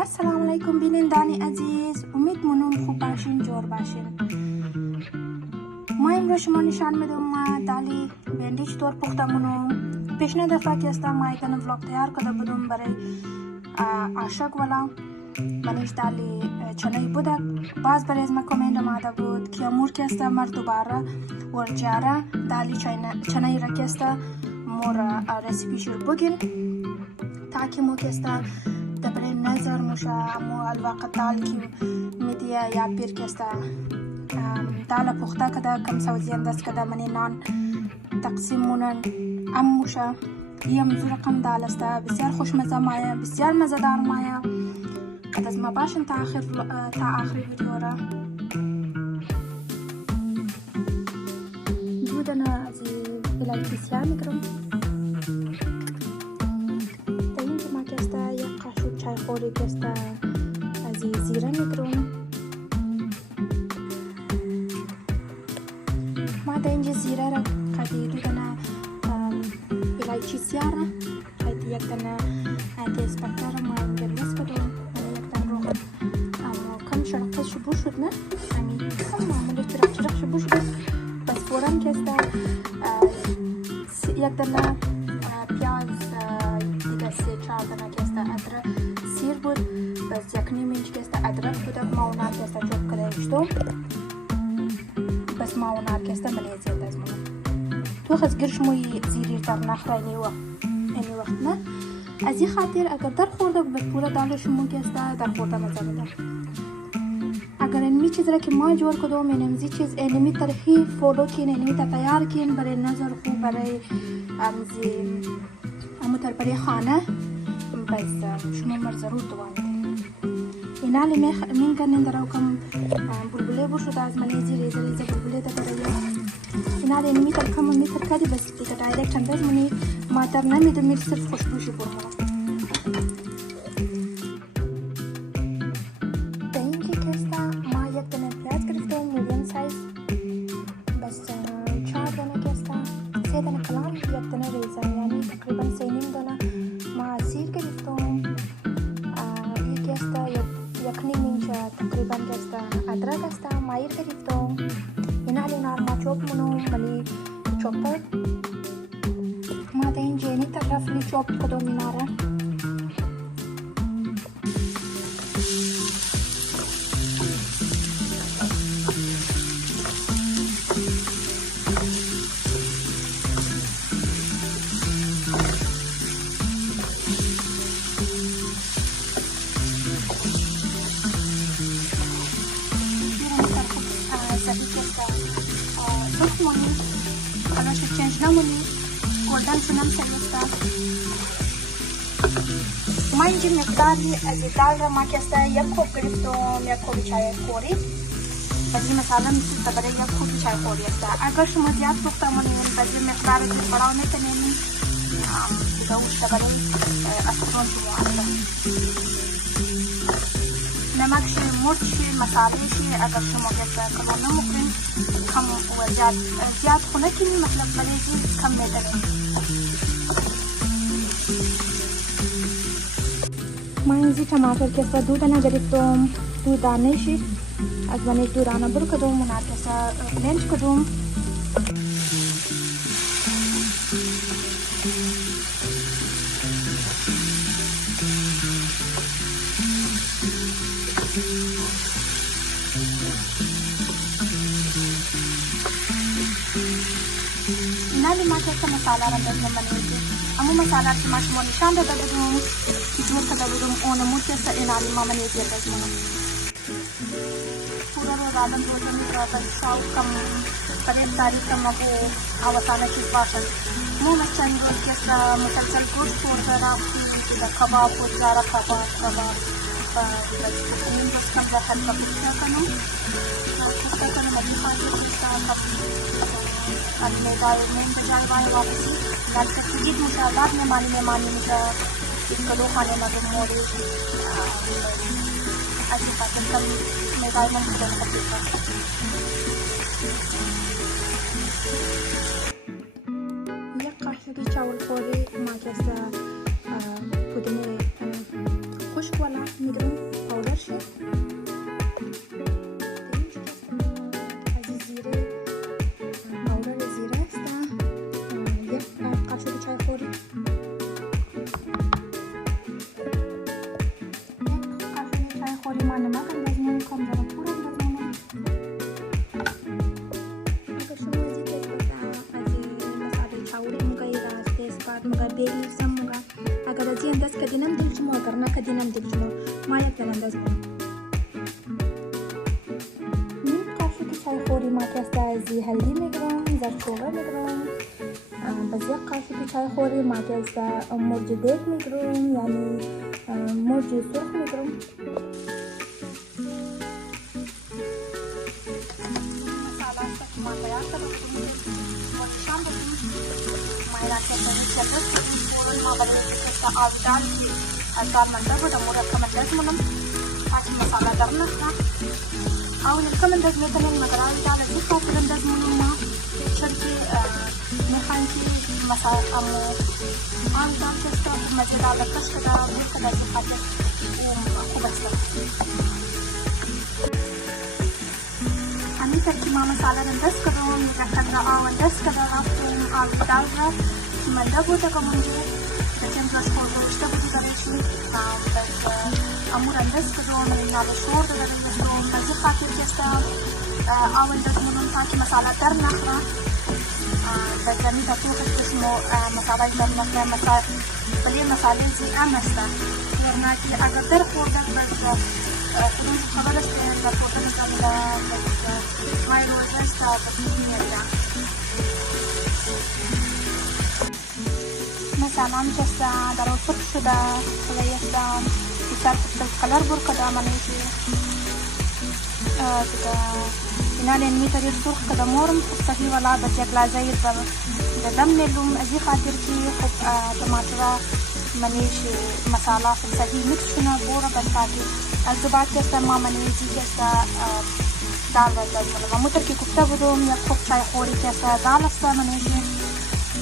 السلام علیکم بینندگان عزیز، امید منم خوب باشین، جور باشین. ما امروز شما نشان میدم ما دالی بندی چطور پخته منم. پیشنه دفعه که استم ما ایتن ولاگ تیار کرده بودم برای عاشق ولا منیش دالی چنه بودک. باز برای از ما کامنت آمده بود که امور که است مر دوباره ورجاره دالی چنه را که است مور رسیپی شروع بگین تاکه مو که است دبره نظر موشه مو الوقت دال کی میدیا یا پیر که است دال پخته کده کم سوزیان دست کده منی نان تقسیم مونن ام موشه یم زرقم دال است بسیار خوشمزه مایه، بسیار مزه‌دار مایه. قد از ما باشن تا آخر ویدیو را. بودن از الایچی سیاه میگرم. در اینجا ما که است یک قاشق چای خوری که است از زیره میگرم. ما در اینجا زیره را قدی دودن الایچی سیاه را قدی یک دنه تیز پتر را ما گرمز کدوم شرقه شبوش شد نه همین معمولی چرق شبوش شد بس فورم که است یک دنه پیاز دیگه 3-4 دنه که است ادرک سیر بود بس یک نیم اینچ که است ادرک بود ما اونا که است چوب کرده اشتم بس ما اونا که است منی زیاد از منو تو خز گرش موی زیریر در نخره اینی وقت نه از این خاطر اگر در خورده بس پورا دالش مو که است در خورده مزه بده. اگر اینمی چیز را که ما جور کدوم اینمی چیز اینمی طرحی فولو کین اینمی تا تیار کین برای نظر خوب برای اموتر برای خانه بس شما مر ضرور دوانید. اینا لی من کنین در کم بلبله بشود از من ایزی ریزه بلبله در برای اینا لی اینمی تر کم میتر کدی بس دیگه دایرکت انداز منی ما تر نمیدو میر صرف خوشبوشی برمونه. دانه کلام یک دانه ریزه یعنی تقریبا 3.5 دانه ما سیر گرفتم. یکی است یک نیم اینچ تقریبا که است ادرک است مایر گرفتم. اینا لینا ما چوب منو ولی چوبر ما ده اینجا اینی طرف لی چوب کدوم اینا را سرخ مونی کلاش چنج نمونی گلدن شنم شنیسته ما اینجا مقداری از دال را ما کسته یک کوب گرفتم یک کوب چای خوری بازی مثلا میتونید برای یک کوب چای خوری است. اگر شما زیاد پخته مونین بازی مقدار که براو میتونین دیگه اوشته برای اسرون شما است نمک شی، مرچ شی، مساله شی. اگر شما کسته کمان نموکنین کم و زیاد خونه کنی مطلب بلیزی کم میدنین. ما اینجا ٹماٹر کسته 2 دانه گرفتم 2 دانه شی از من 2 دانه برو کدوم اونا کسته لنچ کدوم نالی ما که مساله را دادم منیزی اما مساله را شما نشان داده بودم که جور کرده بودم اونمو که اینالی ما منیزی دادم پورا رو دادم بودم را بلشاو کم برای تاریخ ما کو آواتانه چیز باشد مو مثلا روی که مسلسل گوشت خورده را که کباب بود زارا کباب این روز کم را حد بپوشته کنم ابھی خواهد از میدای من بجای وای واپسی در تکیید مشاهدات مهمانی میشه این کلو خانه مدوم موری از این خاطر کم میدای من بجای خطیفه یک قاشقی چاول خوری ما که است پودینه خشک والا میگیرم پاودر شد. اگر از این انداز کدینم دیلچمو اگر نه کدینم دیلچمو ما یک دل انداز کنم. نیم قاشق چای خوری ما که است از هلدی میگیرم، زردچوبه میگیرم. باز یک قاشق چای خوری ما که است مرچ دیگ میگیرم، یعنی مرچ سرخ میگیرم. مساله است که ما تیار کردیم. شام بدیم. ما را که تمیز ما بدیم که آبدار دال منده بود امور کمنداز منم آتی مساله در نخنا أو الكمنداز مثلا مقرار دال زي خاطر انداز منم ما شركي مخانتي مساله أمو آبدار كستا مزيد على كش كدا كدا زي خاطر وخبزة أني تركي ما مساله انداز كدون يكن رأى انداز كدا أفهم آبدار منده بود كمنجي Temos conjuntos da budidarishi, amor andes kadon, nada shor da kadon, mas eu faço que esta awal da tudo não faz masala terna, da kami da tudo que ismo masala terna que masala, beli masala si amasta, karena कि अगर ter फोड़न बस कुछ खबर है da फोड़न का my roses का बस مثلا جسا در افق شده خلیسته بیشتر کلر بر کده منیشی دیگه اینا لینمی تریر سرخ کده مورم خب صحیح ولا بس یک لازیر بر دم نیلوم ازی خاطر کی خب تماترا منیشی مساله خب صحیح مکس شنه بورا بس تاکی از دو بعد کسته ما منیشی کسته دال وزد ملو متر کی کفته بودم یک خب چای خوری کسته دال است منیشی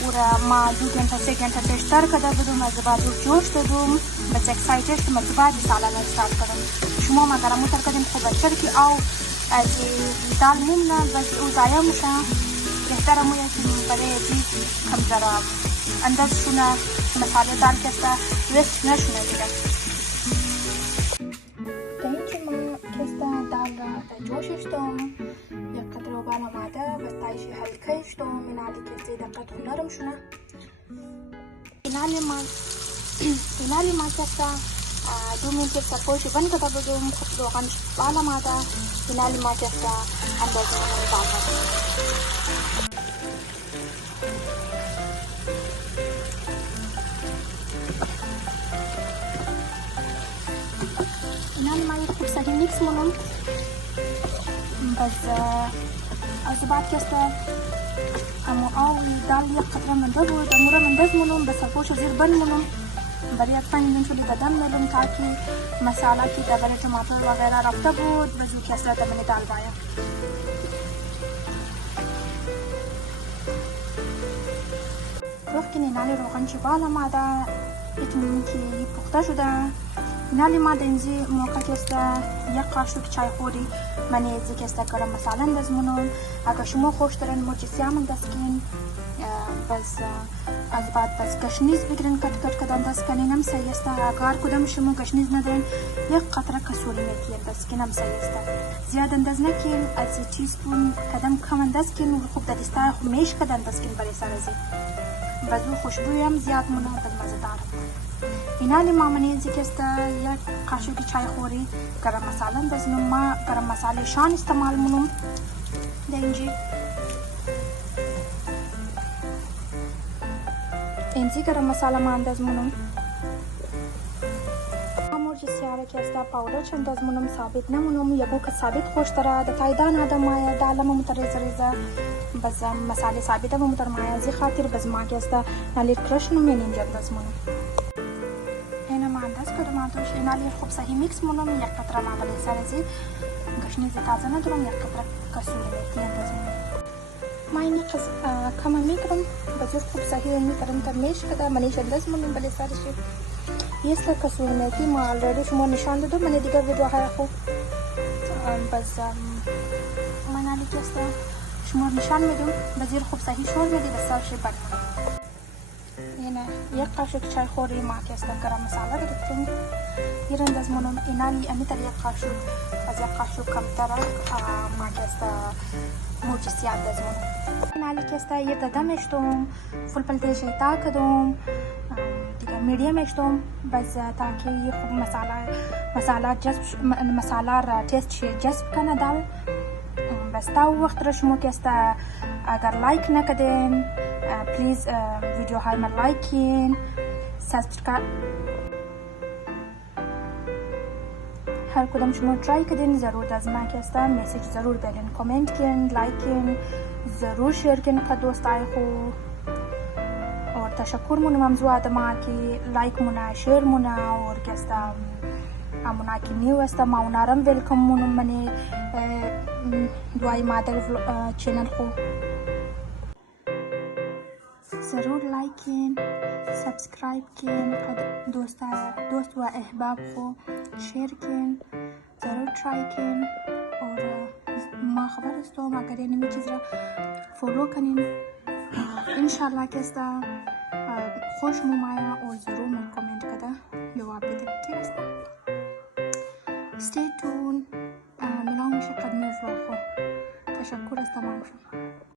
ورا ما 2 घंटा 3 घंटा पेशतर कदा بدم از بعد جوش دادم بس اکسایتش ما بعد سالانه استارت کردم شما ما درمو تر کردیم خوب شرکی او از دال ممنا بس او ضایع میشه بهتره مو یک برای چیز کم ذره انداز شونه مساله دال کسته وست نشونه دیگه تا اینکه ما کسته دال را جوشش دادم یک قدر وبال آماده بس تایشی هلکهش دادم این علی کسی دقت نرم شونه اینالی ما کسته 2 منت سرپوش بند کده بدم خود روغنش وبال آماده اینالی ما کسته اندازه وبال اینالی ما یک خوب صحیح میکس منم بس از بعد کسته اما آوی دال یک قطره منده بود اموره مندز منم بس سرپوش زیر بند منم برای یک 5 منت شدی بدم میلم تاکی مساله کی دبل ټماټر وغیره رفته بود بس کسته دمنی دال باید وقتی اینالی روغن چی بالا ماده اتمنی که پخته شده اینالی ما دنزی موقع کسته یک قاشق چای خوری من ازی کسته گرم مساله انداز منم اگر شما خوش دارین مرچ سیاه انداز کن بس از بعد بس گشنیز بگیرین کت کد انداز کنین هم صحیح است اگر کدام شما گشنیز ندارین یک قطره کسوری میتی انداز کن هم صحیح است زیاد انداز نکن از تیسپون کدام کم انداز کن و خوب دستای خو میش کد انداز کن برای سرزی بازو خوشبوی هم زیاد منو بد مزه‌دار اینالی ما منیزی که است یک قاشق چای خوری گرم مساله انداز ما گرم مساله شان استعمال منم دنجی اینجی گرم مساله ما انداز منم مرچ سیاه که است پاودر چند انداز منم ثابت نمونم یگو که ثابت خوش تره دتایدان آدم مایا دالم متریز ریزه بس مساله ثابته متر مایا زی خاطر بس ما که است نالی کرش نمی اینجا انداز منم اینا ما انداز کردم آتوش اینالی خوب صحیح میکس منم یک قطره ما بلی سرزی گشنیز تازه ندارم یک قطره کسوری میتی انداز منم ما اینی کم میکرم بس خوب صحیح میکرم تا میش کده منیش انداز منم بلی سرزی یه کسور میتی ما آلردی شما نشان دادم من دیگه ویدیوهای خوب بس من علی کستا شما نشان میدم بزیر خوب صحیح شور میدی بس سرش بد اینه یک قاشق چای خوری ما کستا گرم مساله گرفتیم یه انداز منم اینالی امیتر یک قاشق از یک قاشق کمتر ما کستا موجسی انداز منم اینالی کستا یه دادم اشتم فول پلتش ایتا کدوم دیگه میدیم اشتم بس تاکه یه خوب مساله جذب مساله را تست شه جذب کنه دال بس تا وقت را شما کستا اگر لایک نکردین پلیز ویدیوهای من لایکین سابسکرایب هر کدام شما ترای کردین ضرور از من کستا میسیج ضرور بدین کامنت کن لایک کن ضرور شیر کن که دوستای خو और तशक्कुर मुन ममजू आदमा की लाइक मुना शेयर मुना और केस्ता मुना की न्यू अस्ता माउनारम वेलकम मुन मने दुआई मादर चैनल को ज़रूर लाइक किन सब्सक्राइब किन दोस्त व अहबाब को शेयर किन ज़रूर ट्राई किन और माँ खबर तो अगर ये नई चीज़ फॉलो करें इंशाल्लाह केस्ता خوش ممایا और ज़रूर मैं कमेंट कदा जवाब भी देती है stay tuned मिलाऊंगी शक्कर में व्लॉग को तशक्कुर तमाम